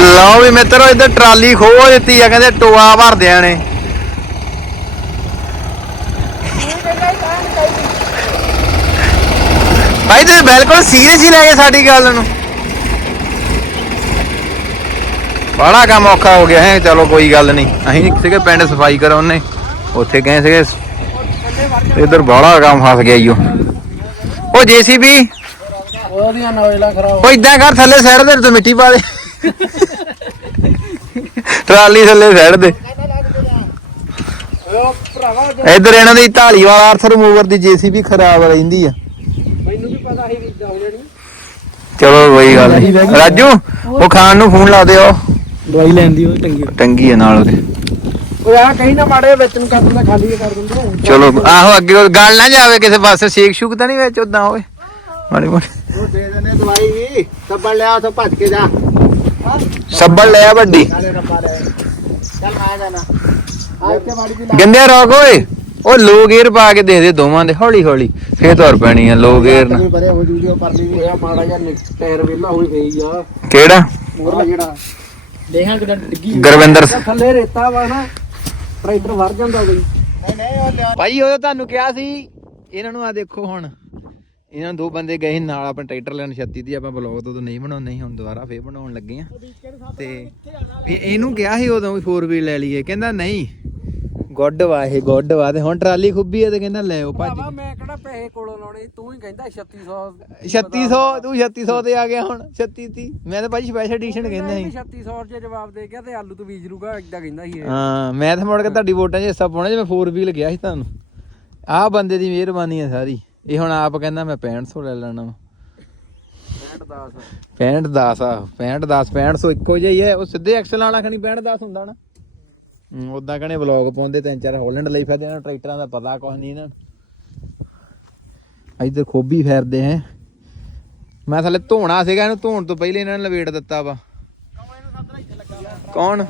ਤੇ ਲਓ ਵੀ ਮਿੱਤਰੋ ਇੱਧਰ ਟਰਾਲੀ ਖੋਹ ਦਿੱਤੀ ਆ ਕਹਿੰਦੇ ਟੋਆ ਭਰਦਿਆਂ ਨੇ ਭਾਈ ਤੁਸੀਂ ਬਿਲਕੁਲ ਸੀਰੀਅਸ ਹੀ ਲੈ ਗਏ ਸਾਡੀ ਗੱਲ ਨੂੰ। ਬੜਾ ਕੰਮ ਔਖਾ ਹੋ ਗਿਆ ਹੈ ਚਲੋ ਕੋਈ ਗੱਲ ਨਹੀਂ। ਅਸੀਂ ਸੀਗੇ ਪਿੰਡ ਸਫ਼ਾਈ ਕਰਾਉਣੇ ਉੱਥੇ ਗਏ ਸੀਗੇ। ਇੱਧਰ ਬੜਾ ਕੰਮ ਫਸ ਗਿਆ ਈਓ ਉਹ ਜੀਸੀਬੀ ਉਹਦੀਆਂ ਨੋਇਲਾਂ ਖਰਾਬ ਉਹ ਇਦਾਂ ਕਰ ਥੱਲੇ ਸਾਈਡ ਤੇ ਮਿੱਟੀ ਪਾ ਦੇ। ਟਰਾਲੀ ਥੱਲੇ ਸਾਈਡ ਦੇ ਉਹ ਇੱਧਰ ਇਹਨਾਂ ਦੀ ਢਾਲੀ ਵਾਲਾ ਅਰਥ ਰਿਮੂਵਰ ਦੀ ਜੀਸੀਬੀ ਖਰਾਬ ਰਹਿੰਦੀ ਆ। ਮੈਨੂੰ ਵੀ ਪਤਾ ਸੀ ਵੀ ਹੋ ਜਾਣੀ ਚਲੋ ਕੋਈ ਗੱਲ ਨਹੀਂ ਰਾਜੂ ਉਹ ਖਾਨ ਨੂੰ ਫੋਨ ਲਾ ਦਿਓ। ਦਵਾਈ ਲੈਂਦੀ ਉਹ ਟੰਗੀ ਟੰਗੀ ਆ ਨਾਲ ਉਹਦੇ। ਓਏ ਆ ਕਹੀਂ ਨਾ ਮਾੜੇ ਵਿੱਚ ਨੂੰ ਕਰ ਦਿੰਦਾ ਖਾਲੀ ਕਰ ਦਿੰਦਾ ਚਲੋ ਆਹੋ ਅੱਗੇ ਉਹ ਗੱਲ ਨਾ ਜਾਵੇ ਕਿਸੇ ਪਾਸੇ ਸ਼ੇਕ ਸ਼ੂਕ ਤਾਂ ਨਹੀਂ ਵਿੱਚ ਉਦਾਂ ਹੋਵੇ। ਮਾੜੀ ਮਾੜੀ ਉਹ ਦੇ ਦਿੰਦੇ ਦਵਾਈ ਵੀ ਸੱਬਲ ਲਿਆ ਉਥੋਂ ਭੱਜ ਕੇ ਜਾ। ਸੱਬਲ ਲਿਆ ਵੱਡੀ ਨਾਲੇ ਰੱਬਾ ਲੈ ਚੱਲ ਆ ਜਾਣਾ ਆ ਇੱਥੇ ਮਾੜੀ ਜੀ ਗੰਦਿਆ ਰੋਕ ਓਏ। ਉਹ ਲੋ ਗੇਅਰ ਪਾ ਕੇ ਦੇ ਦੇ ਦੋਵਾਂ ਦੇ ਹੌਲੀ ਹੌਲੀ। ਫੇਰ ਤੁਰ ਪੈਣੀ ਆ ਲੋ ਗੇਅਰ ਨਾਲ। ਬਰੇ ਹੋ ਜੂਗੀ ਪਰ ਲਈ ਹੋਇਆ ਮਾੜਾ ਜਿਹਾ ਨਿਕ- ਟਾਇਰ ਵੇਲਾ ਹੋਈ ਗਈ ਆ ਕਿਹੜਾ? ਮੋਰਲਾ ਜਿਹੜਾ ਦੇਖਾਂ ਕਿਦਾਂ ਡਿੱਗੀ ਗੁਰਵਿੰਦਰ ਤਾਂ ਥੱਲੇ ਰੇਤਾ ਵਾ ਨਾ ਟਰੈਕਟਰ ਵਰ ਜਾਂਦਾ ਬਈ ਨਹੀਂ ਨਹੀਂ ਉਹ ਲਿਆ ਭਾਈ ਉਹ ਤੁਹਾਨੂੰ ਕਿਹਾ ਸੀ। ਇਹਨਾਂ ਨੂੰ ਆ ਦੇਖੋ ਹੁਣ। ਇਹਨਾਂ ਦੋ ਬੰਦੇ ਗਏ ਨਾਲ ਆਪਣਾ ਟਰੈਕਟਰ ਲੈਣ 36 ਦੀ ਆਪਾਂ ਬਲੌਗ ਤੋਂ ਨਹੀਂ ਬਣਾਉਂਦੇ ਸੀ ਹੁਣ ਦੁਬਾਰਾ ਫੇਰ ਬਣਾਉਣ ਲੱਗੇ ਆ। ਤੇ ਵੀ ਇਹਨੂੰ ਕਿਹਾ ਸੀ ਉਦੋਂ ਵੀ 4 ਵੀਲ ਲੈ ਲਈਏ ਕਹਿੰਦਾ ਨਹੀਂ। ਗੁੱਡ ਵਾ ਇਹ ਗੁੱਡ ਵਾ ਤੇ ਹੁਣ ਟਰਾਲੀ ਖੁੱਬੀ ਆ ਤੇ ਕਹਿੰਦਾ ਲੈ ਆਓ ਭੱਜ ਮੈਂ ਕਿਹੜਾ ਪੈਸੇ ਕੋਲੋਂ ਲਾਉਣੇ? ਤੂੰ ਹੀ ਕਹਿੰਦਾ 3600 3600 ਤੂੰ 3600 ਤੇ ਆ ਗਿਆ ਹੁਣ 36 ਤੀ ਮੈਂ ਤਾਂ ਭਾਈ ਸਪੈਸ਼ਲ ਐਡੀਸ਼ਨ ਕਹਿੰਦਾ ਸੀ। 3600 ਚ ਜਵਾਬ ਦੇ ਗਿਆ ਤੇ ਆਲੂ ਤੂੰ ਬੀਜ ਲੂਗਾ ਇਦਾਂ ਕਹਿੰਦਾ ਸੀ ਇਹ। ਹਾਂ ਮੈਂ ਤਾਂ ਮੁੜ ਕੇ ਤੁਹਾਡੀ ਵੋਟਾਂ 'ਚ ਹਿੱਸਾ ਪਾਉਣਾ ਜੇ ਮੈਂ 4 ਵੀਲ ਗਿਆ ਸੀ ਤੁਹਾਨੂੰ। ਆਹ ਬੰਦੇ ਦੀ ਮਿਹਰਬਾਨੀ ਹੈ ਸਾਰੀ। ਇਹ ਹੁਣ ਆਪ ਕਹਿੰਦਾ ਮੈਂ 6500 ਲੈ ਲੈਣਾ ਵਾ। 10 65 10 ਆ 65 10 6500 ਇੱਕੋ ਜਿਹਾ ਹੀ ਹੈ ਉਹ ਸਿੱਧੇ ਐਕਸਲ ਵਾਲਾ ਖਣੀ 65 10 ਹੁੰਦਾ ਨਾ। ਹੂੰ ਉਦਾਂ ਕਹਣੇ ਵਲੌਗ ਪਾਉਂਦੇ ਤਿੰਨ ਚਾਰ ਹਾਲੈਂਡ ਲਈ ਫਿਰਦੇ ਇਹਨਾਂ ਨੂੰ ਟਰੈਕਟਰਾਂ ਦਾ ਪਤਾ ਕੁਝ ਨਹੀਂ ਨੂੰ। ਇੱਧਰ ਖੋਬੀ ਫੇਰਦੇ ਹੈ ਮੈਂ ਥੱਲੇ ਧੋਣਾ ਸੀਗਾ ਇਹਨੂੰ ਧੋਣ ਤੋਂ ਪਹਿਲੇ ਇਹਨਾਂ ਨੇ ਲਵੇਟ ਦਿੱਤਾ ਵਾ। ਕੌਣ?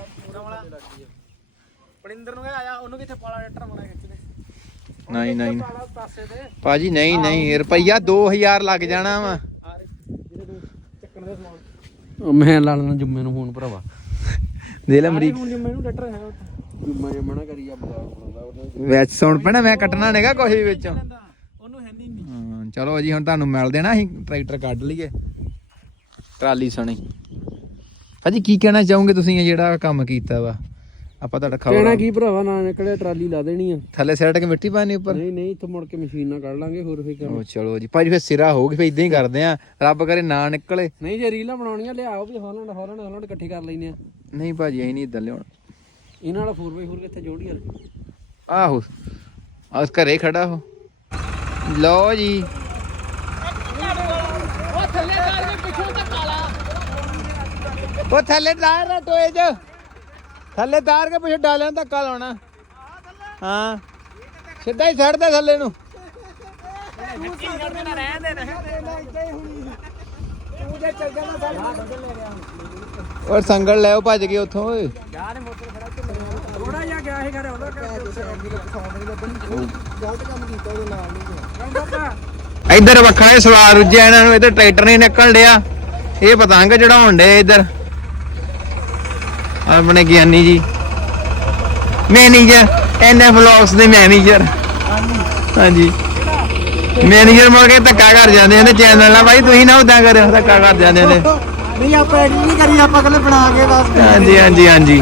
ਪੜਿੰਦਰ ਨੂੰ ਆਇਆ ਉਹਨੂੰ ਕਿੱਥੇ ਪਾਲਾ ਟਰੈਕਟਰ ਖਿੱਚਦੇ ਨਹੀਂ ਨਹੀਂ। ਭਾਜੀ ਨਹੀਂ ਨਹੀਂ ਰੁਪਈਆ 2000 ਲੱਗ ਜਾਣਾ ਵਾ। ਮੈਂ ਲਾ ਲੈਣਾ ਜੁੰਮੇ ਨੂੰ ਫੋਨ ਭਰਾਵਾ। ਦੇ ਲੈ ਅਮਰੀਕ। ਜੁੰਮੇ ਨੂੰ ਹੈ ਜੁੰਮਾ ਕਰੀ ਆ ਵਿੱਚ ਸੁਣ ਪੈਣਾ ਮੈਂ ਕੱਟਣਾ ਨੇਗਾ ਕੁਛ ਵੀ ਵਿੱਚੋਂ। ਉਹਨੂੰ ਹੈ ਨਹੀਂ ਹਾਂ, ਚਲੋ ਜੀ ਹੁਣ ਤੁਹਾਨੂੰ ਮਿਲ ਦੇਣਾ ਅਸੀਂ ਟਰੈਕਟਰ ਕੱਢ ਲਈਏ। ਟਰਾਲੀ ਸਣੀ। ਭਾਜੀ ਕੀ ਕਹਿਣਾ ਚਾਹੋਗੇ ਤੁਸੀਂ ਇਹ ਜਿਹੜਾ ਕੰਮ ਕੀਤਾ ਵਾ? ਆਪਾਂ ਤੁਹਾਡਾ ਕਹਿਣਾ ਖਬਰ ਕੀ ਭਰਾਵਾ ਨਾ ਨਿਕਲੇ ਟਰਾਲੀ ਲਾ ਦੇਣੀ ਆ। ਥੱਲੇ ਸਿੱਟ ਕੇ ਮਿੱਟੀ ਪਾਣੀ ਉੱਪਰ? ਨਹੀਂ ਨਹੀਂ ਇੱਥੋਂ ਮੁੜ ਕੇ ਮਸ਼ੀਨ ਨਾਲ ਕੱਢ ਲਾਂਗੇ ਹੋਰ ਫੇਰ ਉਹ ਚਲੋ ਜੀ ਭਾਜੀ ਫਿਰ ਸਿਰਾ ਹੋਊਗੀ ਫਿਰ ਇਦਾਂ ਹੀ ਕਰਦੇ ਆ। ਰੱਬ ਕਰੇ ਨਾ ਨਿਕਲੇ। ਨਹੀਂ ਜੇ ਰੀਲਾਂ ਬਣਾਉਣੀਆਂ ਲਿਆਓ ਵੀ ਹਾਲੈਂਡ ਹਾਲੈਂਡ ਹਾਲੈਂਡ ਇਕੱਠੇ ਕਰ ਲੈਨੇ ਆ। ਨਹੀਂ ਭਾਜੀ ਅਸੀਂ ਨਹੀਂ ਇਦਾਂ ਲਿਆਉਣਾ। ਇਹਨਾਂ ਵਾਲਾ 4x4 ਕਿੱਥੇ ਜੋੜੀ ਆ ਆਹੋ ਆਸ ਘਰੇ ਖੜਾ ਹੋ ਲਓ ਜੀ। ਉਹ ਥੱਲੇ ਨਾ ਟੋਏ ਚ ਥੱਲੇ ਤਾਰ ਕੇ ਪਿੱਛੇ ਡਾਲਿਆਂ ਨੂੰ ਧੱਕਾ ਲਾਉਣਾ। ਹਾਂ। ਸਿੱਧਾ ਹੀ ਛੱਡ ਦੇ ਥੱਲੇ ਨੂੰ। ਔਰ ਸੰਗਲ ਲੈ ਉਹ ਭੱਜ ਗਏ ਉੱਥੋਂ, ਓਏ। ਥੋੜਾ ਜਿਹਾ ਗਿਆ ਸੀ ਘਰੇ ਉਹਦਾ ਕਰਕੇ ਇੱਧਰ ਵੱਖਰਾ ਹੀ ਸਵਾਰ ਰੁੱਝਿਆ ਇਹਨਾਂ ਨੂੰ, ਇੱਧਰ ਟਰੈਕਟਰ ਨਹੀਂ ਨਿਕਲ ਡਿਆ। ਇਹ ਪਤੰਗ ਚੜਾਉਣ ਡੇ ਇੱਧਰ। ਆਪਣੇ Giani ji. Manager NF vlogs ਦੇ ਮੈਨੇਜਰ ਹਾਂਜੀ। ਮੈਨੇਜਰ ਮੁੜ ਕੇ ਧੱਕਾ ਕਰ ਜਾਂਦੇ ਨੇ ਚੈਨਲ ਨਾਲ ਬਾਈ ਤੁਸੀਂ ਨਾ ਉਦਾਂ ਕਰਿਓ ਧੱਕਾ ਕਰ ਜਾਂਦੇ ਨੇ। ਨਹੀਂ ਆਪਾਂ ਐਡਿਟ ਨਹੀਂ ਕਰੀ ਆਪਾਂ ਕੱਲੇ ਬਣਾ ਕੇ ਬਸ। ਹਾਂਜੀ ਹਾਂਜੀ ਹਾਂਜੀ।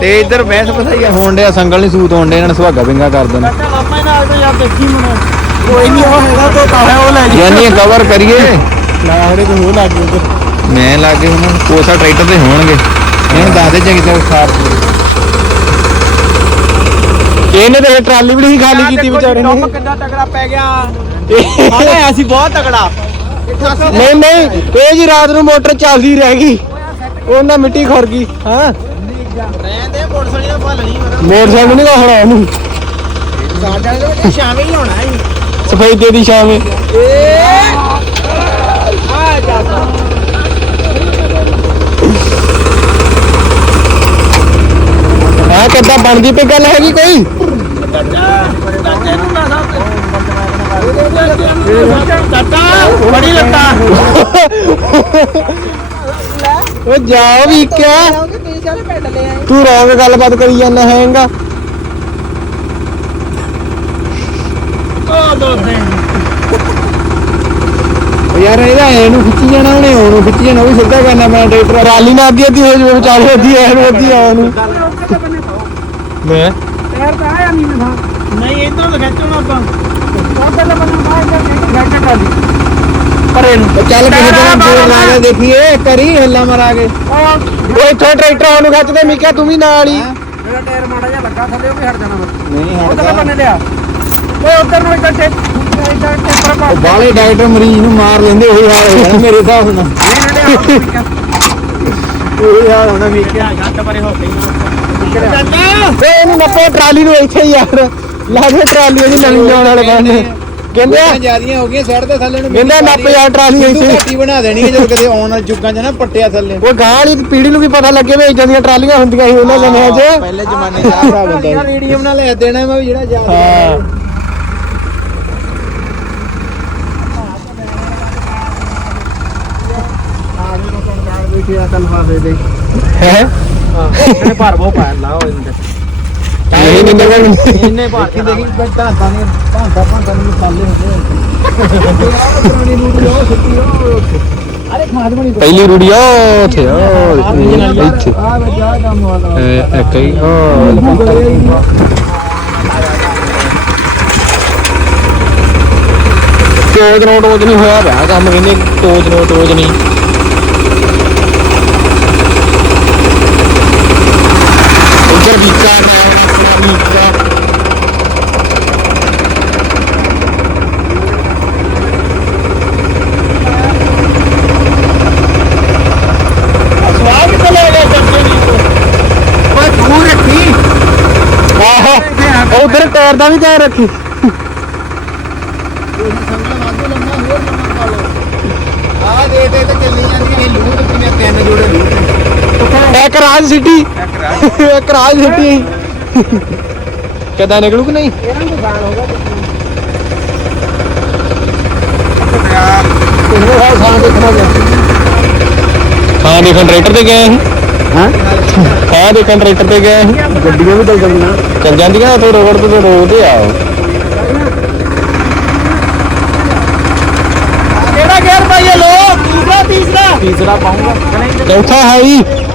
ਤੇ ਇੱਧਰ ਬਹਿਸ ਪਸਾਈਆ ਹੋਣ ਡਿਆ ਸੰਗਲ ਨਹੀਂ ਸੂਤ ਹੋਣ ਡੇ ਇਹਨਾਂ ਨੇ ਸੁਹਾਗਾ ਪਿੰਗਾ ਕਰ ਦੇਣਾ। ਆਪਾਂ ਨਾਲ ਤੇ ਯਾਰ ਦੇਖੀ ਮਨ ਕੋਈ ਨਹੀਂ ਉਹ ਹੈਗਾ ਤੋਂ ਕਾਹੇ ਉਹ ਲੈ ਯਾਨੀ ਕਵਰ ਕਰੀਏ। ਲਾ ਹਰੇ ਤੋਂ ਹੋ ਲੱਗ ਗਿਆ ਮੈਂ ਲਾਗੇ ਹੁਣ ਕੋਸਾ ਟਰੈਕਟਰ ਤੇ ਹੋਣਗੇ। ਇਹਨੂੰ ਦੱਸ ਦੇ ਚੰਗੀ ਤਰ੍ਹਾਂ ਸਾਰ ਇਹਨੇ ਤੇ ਟਰਾਲੀ ਵੀ ਨਹੀਂ ਖਾਲੀ ਕੀਤੀ ਵਿਚਾਰੇ ਨੇ। ਕਿੰਨਾ ਤਗੜਾ ਪੈ ਗਿਆ। ਆਇਆ ਸੀ ਬਹੁਤ ਤਗੜਾ ਨਹੀਂ ਨਹੀਂ ਇਹ ਜੀ ਰਾਤ ਨੂੰ ਮੋਟਰ ਚੱਲਦੀ ਰਹਿ ਗਈ। ਉਹਨਾਂ ਮਿੱਟੀ ਖੁਰ ਗਈ ਹਾਂ। ਰਹਿੰਦੇ ਮੋਟਰਸਾਈਕਲ ਦਾ ਭੱਲ ਨਹੀਂ ਮੋਟਰਸਾਈਕਲ ਨਹੀਂ ਹੋਣਾ ਉਹਨੂੰ। ਸਾਡਾ ਸ਼ਾਮੇ ਹੀ ਹੋਣਾ ਹੈ ਸਫੈਦੇ ਦੀ ਸ਼ਾਮੇ। ਏ ਆ ਜਾ ਹਾਂ ਕਿੱਦਾਂ ਬਣਦੀ ਪਈ ਗੱਲ ਹੈਗੀ ਕੋਈ? ਚਾਚਾ ਬੜੀ ਲੱਤਾ ਓ ਜਾਓ ਵੀ ਕਿਆ ਤੂੰ ਰੌਂਗ ਗੱਲਬਾਤ ਕਰੀ ਜਾਂਦਾ ਹੈਗਾ। ਓ ਯਾਰ ਇਹਦਾ ਇਹਨੂੰ ਖਿੱਚੀ ਜਾਣਾ ਉਹਨੇ, ਉਹਨੂੰ ਖਿੱਚੀ ਜਾਣਾ, ਉਹ ਵੀ ਸਿੱਧਾ ਕਰਨਾ ਪੈਣਾ ਟਰੈਕਟਰ। ਰਾਲੀ ਨਾਲ ਅੱਧੀ ਅੱਧੀ ਹੋ ਜਾਵੇ ਵਿਚਾਲੇ ਅੱਧੀ ਐ ਨੂੰ ਅੱਧੀ ਆ ਉਹਨੂੰ ਮੈਂ ਟਾਇਰ ਤਾਂ ਆਇਆ ਨਹੀਂ ਨਾ ਨਹੀਂ ਇਧਰੋਂ ਤਾਂ ਖਿੱਚਣਾ ਆਪਾਂ। ਉੱਧਰ ਦਾ ਬੰਦਾ ਬਾਹਰ ਜਾ ਕੇ ਟਾਲੀ ਪਰੇ ਨੂੰ ਚੱਲ ਕਿਸੇ ਦਿਨ ਜੋਰ ਲਾ ਕੇ ਦੇਖੀਏ ਕਰੀ ਹੱਲਾ ਮਰਾ ਕੇ। ਓਏ ਇੱਥੋਂ ਟਰੈਕਟਰ ਉਹਨੂੰ ਖਿੱਚਦੇ ਮਿਕਿਆ ਤੂੰ ਵੀ ਨਾਲ ਹੀ। ਮੇਰਾ ਟਾਇਰ ਮਾੜਾ ਜਿਹਾ ਲੱਗਾ ਥੱਲੇ ਉਹ ਵੀ ਹਟ ਜਾਣਾ ਬਸ ਨਹੀਂ ਉਧਰਲੇ ਬੰਨੇ ਲਿਆ। ਓਏ ਉਧਰ ਨੂੰ ਇੱਧਰ ਟੇ ਉਹ ਬਾਲੇ ਡਾਕਟਰ ਮਰੀਜ਼ ਨੂੰ ਮਾਰ ਲੈਂਦੇ ਉਹੀ ਹਾਲ ਹੋ ਜਾਣਾ ਮੇਰੇ ਹਿਸਾਬ ਨਾਲ। ਉਹੀ ਹਾਲ ਹੋਣਾ ਮਿਕਿਆ ਘੱਟ ਪਰੇ ਹੋ ਗਈ ਓਏ ਇਹਨੂੰ ਨੱਪੋ ਟਰਾਲੀ ਨੂੰ ਇੱਥੇ ਹੀ ਯਾਰ। ਲਾ ਦੇ ਟਰਾਲੀ ਉਹਦੀ ਨਵੀਂ ਲਿਆਉਣ ਵਾਲੇ ਬੰਦੇ ਕਹਿੰਦੇ ਆ ਜਿਆਦੀਆਂ ਹੋ ਗਈਆਂ ਸਾਈਡ ਤੇ ਥੱਲੇ ਨੂੰ ਕਹਿੰਦਾ ਨੱਪ ਯਾਰ ਟਰਾਲੀ ਇੱਥੇ। ਘਾਟੀ ਬਣਾ ਦੇਣੀ ਹੈ ਜਦੋਂ ਕਦੇ ਆਉਣ ਵਾਲੇ ਜੁਗਾਂ 'ਚ ਨਾ ਪੱਟਿਆ ਥੱਲੇ। ਉਹ ਗਾਂ ਵਾਲੀ ਪੀੜੀ ਨੂੰ ਵੀ ਪਤਾ ਲੱਗੇ ਵੀ ਇਦਾਂ ਦੀਆਂ ਟਰਾਲੀਆਂ ਹੁੰਦੀਆਂ ਸੀ ਉਹਨਾਂ ਸਮਿਆਂ 'ਚ। ਪਹਿਲੇ ਜ਼ਮਾਨੇ 'ਚ ਆਹ ਭਰਾ ਬੰਦਾ ਨਾਲ ਲੈ ਦੇਣਾ ਮੈਂ ਵੀ ਜਿਹੜਾ ਜਾ ਹਾਂ। ਹੈ? ਇਹਨੇ ਭਾਰ ਬਹੁਤ ਪਾਇਆ ਲਾ ਹੋ ਜਾਂਦਾ ਇਹ ਨਹੀਂ ਨਿਕਲਣੀ ਇਹਨੇ ਭਾਰ ਦੇਖੀ ਦੇਖੀ ਘੰਟਾ ਤਾਂ ਨਹੀਂ। ਭਾਂਤਾ ਭਾਂਤਾ ਨੂੰ ਪਾਲੇ ਹੁੰਦੇ ਪੁਰਾਣੀ ਰੂੜੀ ਉਹ ਸਿੱਟੀ ਉਹ ਅਰੇ ਖਾਦ ਬਣੀ ਪਹਿਲੀ ਰੂੜੀ ਆ ਉੱਥੇ ਆ ਇੱਥੇ। ਆ ਵੇ ਜਾ ਕੰਮ ਵਾਲਾ ਇਹ ਇੱਕ ਹੀ ਉਹ ਟੋਜ ਨੋ ਟੋਜ ਨਹੀਂ ਹੋਇਆ ਪਿਆ ਕੰਮ ਕਹਿੰਦੇ ਟੋਜ ਨੋ ਟੋਜ ਨਹੀਂ ਇੱਧਰ ਵੀਕਾ ਨਾ ਆਪਣਾ ਵੀਕਾ ਸਵਾਲ ਕਿੱਥੇ ਲੈ ਗਿਆ ਜੱਟੇ ਦੀ ਓਏ ਦੂਰ ਰੱਖੀ ਆਹੋ ਉਧਰ ਕਾਰ ਦਾ ਵੀ ਧਿਆਨ ਰੱਖੀ। ਆ ਦੇ ਦੇ ਤੇ ਚੱਲੀ ਜਾਂਦੀ ਇਹ ਲੂਟ ਕਿਵੇਂ ਤਿੰਨ ਜੋੜੇ ਲੂਟ ਇੱਕ ਰਾਜ ਸਿੱਟੀ। ਇੱਕ ਰਾਜ ਸਿੱਟੀ ਕਿਦਾਂ ਨਿਕਲੂ ਕਿ ਨਹੀਂ? ਇਹਨੂੰ ਹਾਲ ਦੇਖਣਾ ਥਾਂ ਦੇਖਣ ਟਰੈਕਟਰ ਤੇ ਗਏ ਸੀ ਹਾਂ? ਥਾਂ ਦੇਖਣ ਟਰੈਕਟਰ ਤੇ ਗਏ ਸੀ ਗੱਡੀਆਂ ਵੀ ਚੱਲ ਜਾਂਦੀਆਂ। ਚੱਲ ਜਾਂਦੀਆਂ ਤੇ ਰੋਡ ਤੇ ਰੋਡ ਆ ਕਿਹੜਾ ਗੇਅਰ ਪਾਈਏ ਲੋ ਦੂਸਰਾ ਤੀਸਰਾ। ਤੀਸਰਾ ਪਾਉਂਗਾ। ਚੌਥਾ ਹੈ ਹੀ ਪਾਈਏ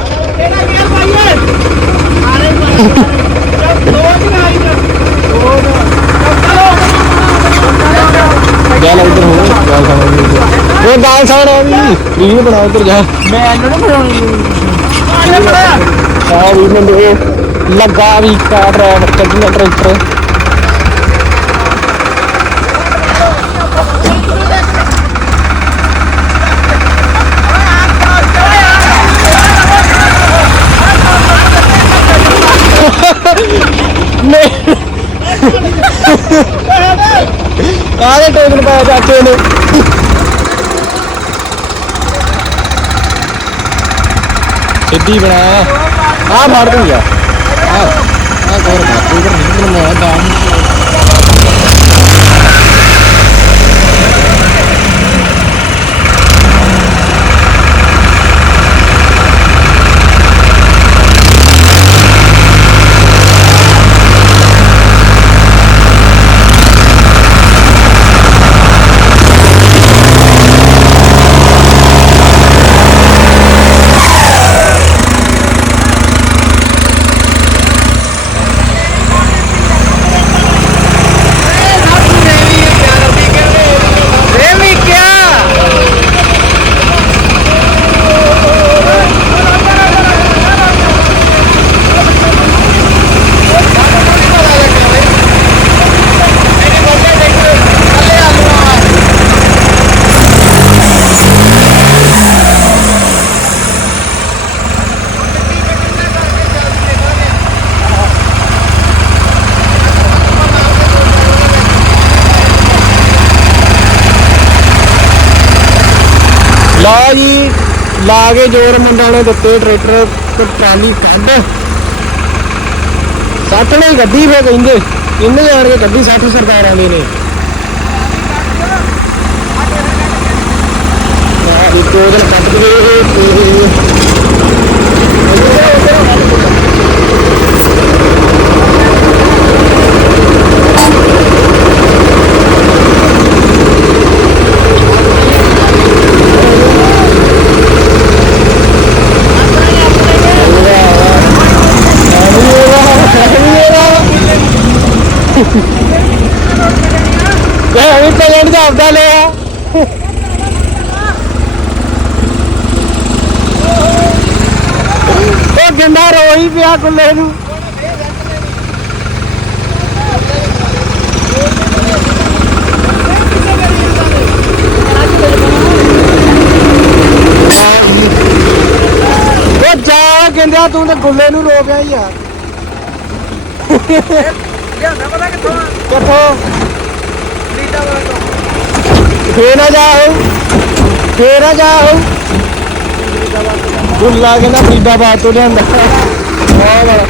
ਆਰੇ ਦੋ ਹੋ ਗੱਲ ਸਮਝ ਉਹ ਗੱਲ ਸੁਣ ਵੀ ਰੀਲ ਬਣਾ ਉੱਧਰ ਜਾ। ਮੈਂ ਇਹਨੂੰ ਨਹੀਂ ਬਣਾਉਣੀ ਆ ਵੀ ਮੈਨੂੰ ਲੱਗਾ ਵੀ ਕਾਰ ਡਰਾਈਵਰ ਕੱਢਣਾ ਟਰੈਕਟਰ। ਕਾਹਦੇ ਟੇਬਲ ਪਾਇਆ ਚਾਚੇ ਨੇ। ਸਿੱਧੀ ਬਣਾ। ਆ ਮਾਰ ਦੂੰਗਾ ਆ ਆ ਕੋਰ ਮਾਰ ਉਧਰ ਨਹੀਂ ਮੈਂ ਦਾਮ ਲਾ ਜੀ, ਲਾ ਕੇ ਜੋਰ ਮੁੰਡਾ ਦਿੱਤੇ, ਟਰੈਕਟਰ ਤੇ ਟਰਾਲੀ ਕੱਢ। ਸੱਟ ਨਹੀਂ ਗੱਡੀ ਫੇ ਕਹਿੰਦੇ ਇਹਨੇ ਜਾਣ ਕੇ ਗੱਡੀ 60 ਸਰਦਾਰਾਂ ਦੇ ਨੇ। ਆਹ ਇੱਕ ਦੋ ਦਿਨ ਕੱਢ ਦੇ। ਆਪਦਾ ਲਿਆ ਉਹ ਗੰਡਾ ਰੋਈ ਪਿਆ ਕੁੱਲੇ ਨੂੰ। ਉਹ ਜਾ ਤੂੰ ਤੇ ਗੁੱਲੇ ਨੂੰ ਰੋ ਪਿਆ ਯਾਰ। ਲਿਆਂਦਾ ਪਤਾ ਕਿੱਥੋਂ ਕਿੱਥੋਂ? ਲੀਡਾ ਵਾਲਾ ਤੋਂ। ਫੇਰ ਨਾ ਜਾਓ। ਫੇਰ ਨਾ ਜਾਓ। ਗੁੱਲਾ ਕਹਿੰਦਾ ਫਰੀਦਾਬਾਦ ਤੋਂ ਲਿਆਂਦਾ। ਆਹ ਵਾਲਾ।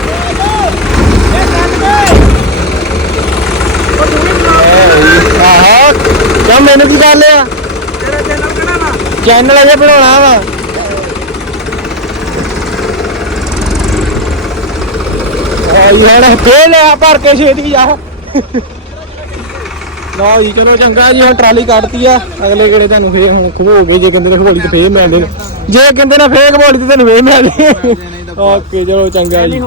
ਆਹਾ ਕਿਆ ਮੈਨੂੰ ਕੀ ਗੱਲ ਆ? ਚੈਨਲ ਅਜੇ ਬਣਾਉਣਾ ਵਾ। ਆਈ ਹੁਣ ਫੇਰ ਲਿਆ ਭਰ ਕੇ ਛੇਤੀ ਆ। ਲਓ ਜੀ, ਚਲੋ ਚੰਗਾ ਜੀ ਹੁਣ ਟਰਾਲੀ ਕੱਢਤੀ ਆ। ਅਗਲੇ ਕਿਹੜੇ ਤੁਹਾਨੂੰ ਫੇਰ ਹੁਣ ਖਵੋ ਗਏ, ਜੇ ਕਹਿੰਦੇ ਨੇ ਖਵੋਲੀ ਤੇ ਫੇਰ ਮਿਲਦੇ ਨੇ ਜੇ ਕਹਿੰਦੇ ਨੇ ਫੇਰ ਖਵੋਲੀ ਤੇ ਤੁਹਾਨੂੰ ਫੇਰ ਮਿਲਦੇ ਓਕੇ, ਚਲੋ ਚੰਗਾ ਜੀ।